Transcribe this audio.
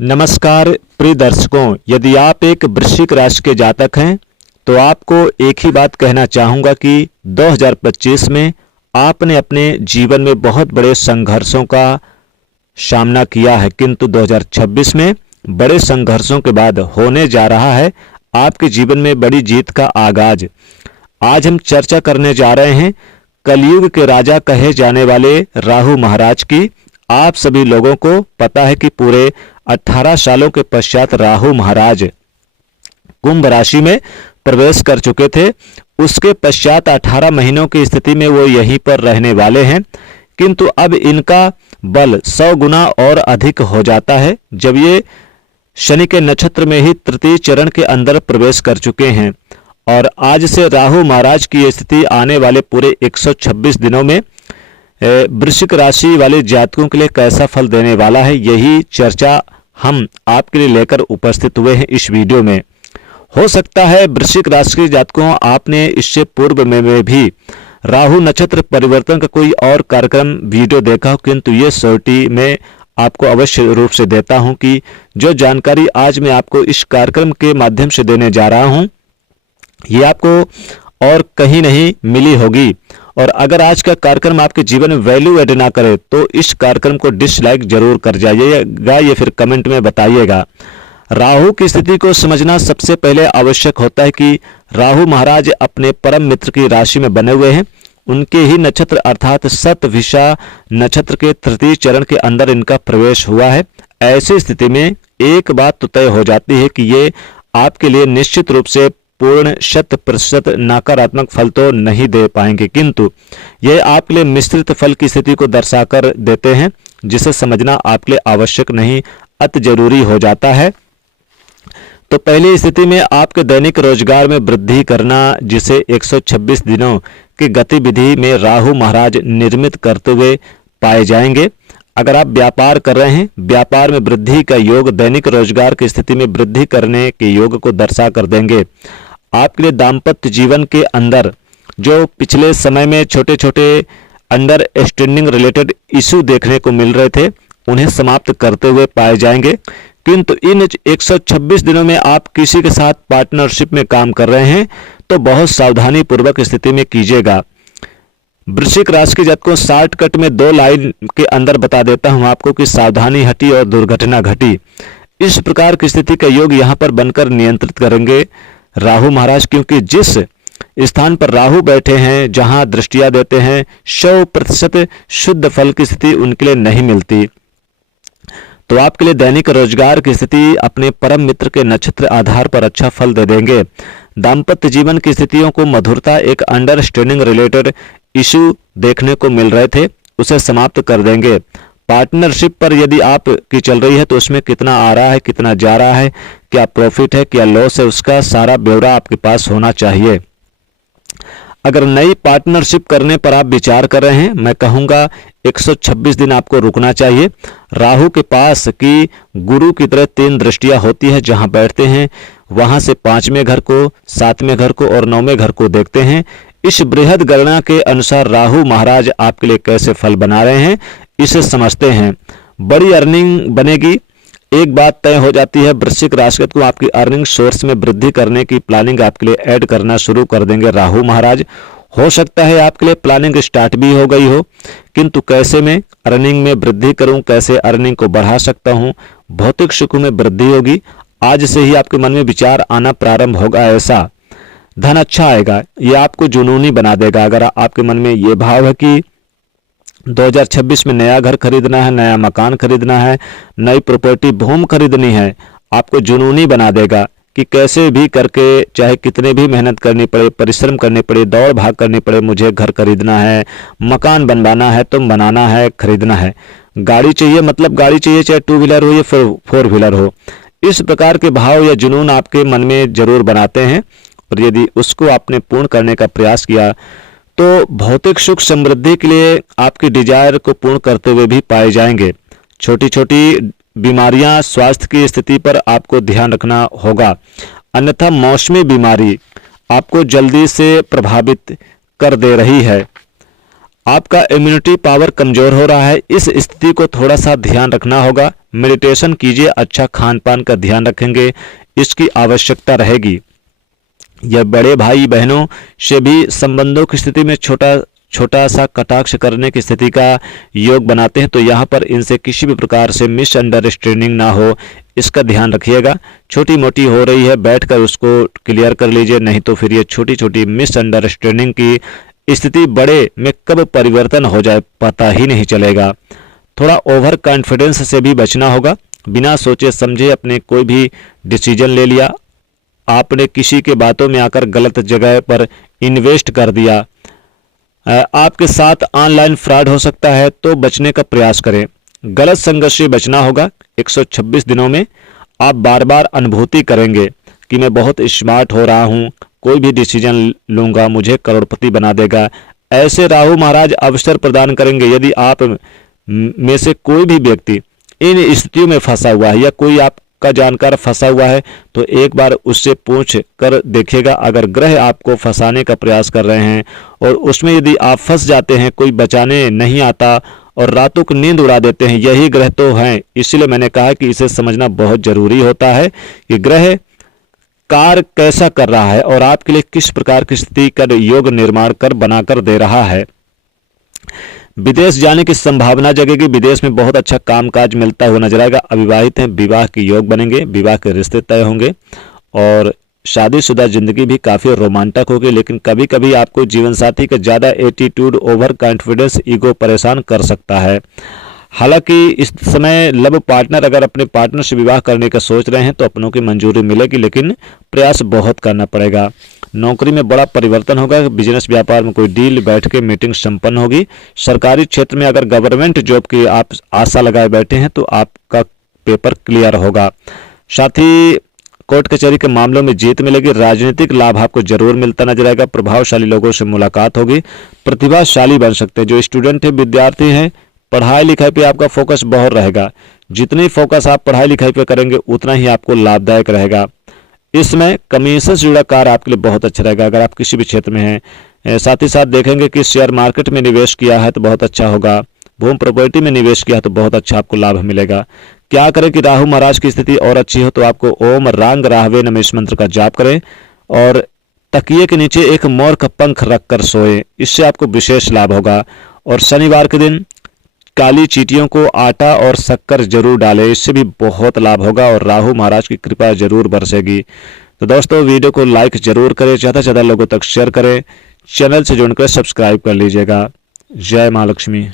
नमस्कार प्रिय दर्शकों, यदि आप एक वृश्चिक राशि के जातक हैं तो आपको एक ही बात कहना चाहूँगा कि 2025 में आपने अपने जीवन में बहुत बड़े संघर्षों का सामना किया है, किंतु 2026 में बड़े संघर्षों के बाद होने जा रहा है आपके जीवन में बड़ी जीत का आगाज। आज हम चर्चा करने जा रहे हैं कलयुग के राजा कहे जाने वाले राहु महाराज की। आप सभी लोगों को पता है कि पूरे 18 सालों के पश्चात राहु महाराज कुंभ राशि में प्रवेश कर चुके थे। उसके पश्चात 18 महीनों की स्थिति में वो यहीं पर रहने वाले हैं, किंतु अब इनका बल 100 गुना और अधिक हो जाता है जब ये शनि के नक्षत्र में ही तृतीय चरण के अंदर प्रवेश कर चुके हैं। और आज से राहु महाराज की स्थिति आने वाले पूरे 126 दिनों में वृश्चिक राशि वाले जातकों के लिए कैसा फल देने वाला है, यही चर्चा हम आपके लिए लेकर उपस्थित हुए हैं इस वीडियो में। हो सकता है वृश्चिक राशि के जातकों आपने इससे पूर्व में भी राहु नक्षत्र परिवर्तन का कोई और कार्यक्रम वीडियो देखा हो, किंतु ये सोटी में आपको अवश्य रूप से देता हूं कि जो जानकारी आज मैं आपको इस कार्यक्रम के माध्यम से देने जा रहा हूं ये आपको और कहीं नहीं मिली होगी। और अगर आज का कार्यक्रम आपके जीवन में वैल्यू एड ना करे तो इस कार्यक्रम को डिसलाइक जरूर कर जाइएगा या फिर कमेंट में बताइएगा। राहु की स्थिति को समझना सबसे पहले आवश्यक होता है कि राहु महाराज अपने परम मित्र की राशि में बने हुए हैं। उनके ही नक्षत्र अर्थात शतभिषा नक्षत्र के तृतीय चरण के अंदर इनका प्रवेश हुआ है। ऐसी स्थिति में एक बात तो तय हो जाती है कि ये आपके लिए निश्चित रूप से पूर्ण 100% नकारात्मक फल तो नहीं दे पाएंगे, किंतु यह आपके लिए मिश्रित फल की स्थिति को दर्शाकर देते हैं, जिसे समझना आपके लिए आवश्यक नहीं अति जरूरी हो जाता है। तो पहली स्थिति में आपके दैनिक रोजगार में वृद्धि करना, जिसे 126 दिनों की गतिविधि में राहु महाराज निर्मित करते हुए पाए जाएंगे। अगर आप व्यापार कर रहे हैं, व्यापार में वृद्धि का योग दैनिक रोजगार की स्थिति में वृद्धि करने के योग को दर्शा कर देंगे। आपके लिए दाम्पत्य जीवन के अंदर जो पिछले समय में छोटे छोटे अंडरस्टैंडिंग रिलेटेड इशू देखने को मिल रहे थे उन्हें समाप्त करते हुए पाए जाएंगे। किंतु इन 126 दिनों में आप किसी के साथ पार्टनरशिप में काम कर रहे हैं तो बहुत सावधानी पूर्वक स्थिति में कीजिएगा। वृश्चिक राशि के जातकों शॉर्टकट में 2 लाइन के अंदर बता देता हूं आपको कि सावधानी हटी और दुर्घटना घटी। इस प्रकार की स्थिति का योग यहां पर बनकर नियंत्रित करेंगे राहु महाराज, क्योंकि जिस स्थान पर राहु बैठे हैं, जहां दृष्टियां देते हैं, 100% शुद्ध फल की स्थिति उनके लिए नहीं मिलती। तो आपके लिए दैनिक रोजगार की स्थिति अपने परम मित्र के नक्षत्र आधार पर अच्छा फल दे देंगे। दाम्पत्य जीवन की स्थितियों को मधुरता, एक अंडरस्टैंडिंग रिलेटेड इशू देखने को मिल रहे थे उसे समाप्त कर देंगे। पार्टनरशिप पर यदि आप की चल रही है तो उसमें कितना आ रहा है, कितना जा रहा है, क्या प्रॉफिट है, क्या लॉस है, उसका सारा ब्यौरा आपके पास होना चाहिए। अगर नई पार्टनरशिप करने पर आप विचार कर रहे हैं, मैं कहूंगा 126 दिन आपको रुकना चाहिए। राहु के पास की गुरु की तरह 3 दृष्टियां होती है, जहां बैठते हैं वहां से 5वें घर को, 7वें घर को और 9वें घर को देखते हैं। इस बृहद गणना के अनुसार राहु महाराज आपके लिए कैसे फल बना रहे हैं इसे समझते हैं। बड़ी अर्निंग बनेगी। एक बात तय हो जाती है, वृश्चिक राशि को आपकी अर्निंग सोर्स में वृद्धि करने की प्लानिंग आपके लिए ऐड करना शुरू कर देंगे राहु महाराज। हो सकता है आपके लिए प्लानिंग स्टार्ट भी हो गई हो, किंतु कैसे मैं अर्निंग में वृद्धि करूं, कैसे अर्निंग को बढ़ा सकता हूं, भौतिक सुख में वृद्धि होगी। आज से ही आपके मन में विचार आना प्रारंभ होगा। ऐसा धन अच्छा आएगा, ये आपको जुनूनी बना देगा। अगर आपके मन में ये भाव है कि 2026 में नया घर खरीदना है, नया मकान खरीदना है, नई प्रॉपर्टी भूमि खरीदनी है, आपको जुनूनी बना देगा कि कैसे भी करके, चाहे कितने भी मेहनत करनी पड़े, परिश्रम करनी पड़े, दौड़ भाग करनी पड़े, मुझे घर खरीदना है, मकान बनवाना है, तो बनाना है, खरीदना है। गाड़ी चाहिए मतलब गाड़ी चाहिए, चाहे 2 व्हीलर हो या 4 व्हीलर हो। इस प्रकार के भाव या जुनून आपके मन में जरूर बनाते हैं, और यदि उसको आपने पूर्ण करने का प्रयास किया तो भौतिक सुख समृद्धि के लिए आपकी डिजायर को पूर्ण करते हुए भी पाए जाएंगे। छोटी छोटी बीमारियां, स्वास्थ्य की स्थिति पर आपको ध्यान रखना होगा, अन्यथा मौसमी बीमारी आपको जल्दी से प्रभावित कर दे रही है। आपका इम्यूनिटी पावर कमजोर हो रहा है, इस स्थिति को थोड़ा सा ध्यान रखना होगा। मेडिटेशन कीजिए, अच्छा खान पान का ध्यान रखेंगे, इसकी आवश्यकता रहेगी। यह बड़े भाई बहनों से भी संबंधों की स्थिति में छोटा सा कटाक्ष करने की स्थिति का योग बनाते हैं, तो यहाँ पर इनसे किसी भी प्रकार से मिसअंडरस्टैंडिंग ना हो, इसका ध्यान रखिएगा। छोटी मोटी हो रही है, बैठकर उसको क्लियर कर लीजिए, नहीं तो फिर ये छोटी छोटी मिसअंडरस्टैंडिंग की स्थिति बड़े में कब परिवर्तन हो जाए पता ही नहीं चलेगा। थोड़ा ओवर कॉन्फिडेंस से भी बचना होगा। बिना सोचे समझे अपने कोई भी डिसीजन ले लिया, आपने किसी के बातों में आकर गलत जगह पर इन्वेस्ट कर दिया, आपके साथ ऑनलाइन फ्रॉड हो सकता है, तो बचने का प्रयास करें। गलत संगत से बचना होगा। 126 दिनों में आप बार बार अनुभूति करेंगे कि मैं बहुत स्मार्ट हो रहा हूं, कोई भी डिसीजन लूंगा मुझे करोड़पति बना देगा। ऐसे राहु महाराज अवसर प्रदान करेंगे। यदि आप में से कोई भी व्यक्ति इन स्थितियों में फंसा हुआ है या कोई आपका जानकार फंसा हुआ है, तो एक बार उससे पूछ कर देखिएगा। अगर ग्रह आपको फंसाने का प्रयास कर रहे हैं और उसमें यदि आप फंस जाते हैं, कोई बचाने नहीं आता और रातों की नींद उड़ा देते हैं, यही ग्रह तो हैं। इसलिए मैंने कहा कि इसे समझना बहुत जरूरी होता है कि ग्रह कार्य कैसा कर रहा है और आपके लिए किस प्रकार की स्थिति का योग निर्माण कर बनाकर दे रहा है। विदेश जाने की संभावना जगेगी। विदेश में बहुत अच्छा कामकाज मिलता हुआ नजर आएगा। अविवाहित हैं, विवाह के योग बनेंगे, विवाह के रिश्ते तय होंगे और शादीशुदा जिंदगी भी काफी रोमांचक होगी। लेकिन कभी कभी आपको जीवन साथी का ज्यादा एटीट्यूड, ओवर कॉन्फिडेंस, ईगो परेशान कर सकता है। हालांकि इस समय लव पार्टनर अगर अपने पार्टनर से विवाह करने का सोच रहे हैं तो अपनों की मंजूरी मिलेगी, लेकिन प्रयास बहुत करना पड़ेगा। नौकरी में बड़ा परिवर्तन होगा। बिजनेस व्यापार में कोई डील बैठ के मीटिंग संपन्न होगी। सरकारी क्षेत्र में अगर गवर्नमेंट जॉब की आप आशा लगाए बैठे हैं तो आपका पेपर क्लियर होगा। साथ ही कोर्ट कचहरी के मामलों में जीत मिलेगी। राजनीतिक लाभ आपको जरूर मिलता नजर आएगा। प्रभावशाली लोगों से मुलाकात होगी। प्रतिभाशाली बन सकते हैं। जो स्टूडेंट है, विद्यार्थी हैं, पढ़ाई लिखाई पे आपका फोकस बहुत रहेगा। जितनी फोकस आप पढ़ाई लिखाई पे करेंगे उतना ही आपको लाभदायक रहेगा। इसमें कमीशन से जुड़ा कार्य आपके लिए बहुत अच्छा रहेगा अगर आप किसी भी क्षेत्र में हैं। साथ ही साथ देखेंगे कि शेयर मार्केट में निवेश किया है तो बहुत अच्छा होगा। भूमि प्रॉपर्टी में निवेश किया है तो बहुत अच्छा आपको लाभ मिलेगा। क्या करें कि राहु महाराज की स्थिति और अच्छी हो तो आपको ओम रांग राहवे नमः इस मंत्र का जाप करें और तकिए के नीचे एक मोर का पंख रखकर सोए, इससे आपको विशेष लाभ होगा। और शनिवार के दिन काली चींटियों को आटा और शक्कर जरूर डालें, इससे भी बहुत लाभ होगा और राहु महाराज की कृपा जरूर बरसेगी। तो दोस्तों वीडियो को लाइक जरूर करें, ज़्यादा से ज़्यादा लोगों तक शेयर करें, चैनल से जुड़कर सब्सक्राइब कर लीजिएगा। जय मां लक्ष्मी।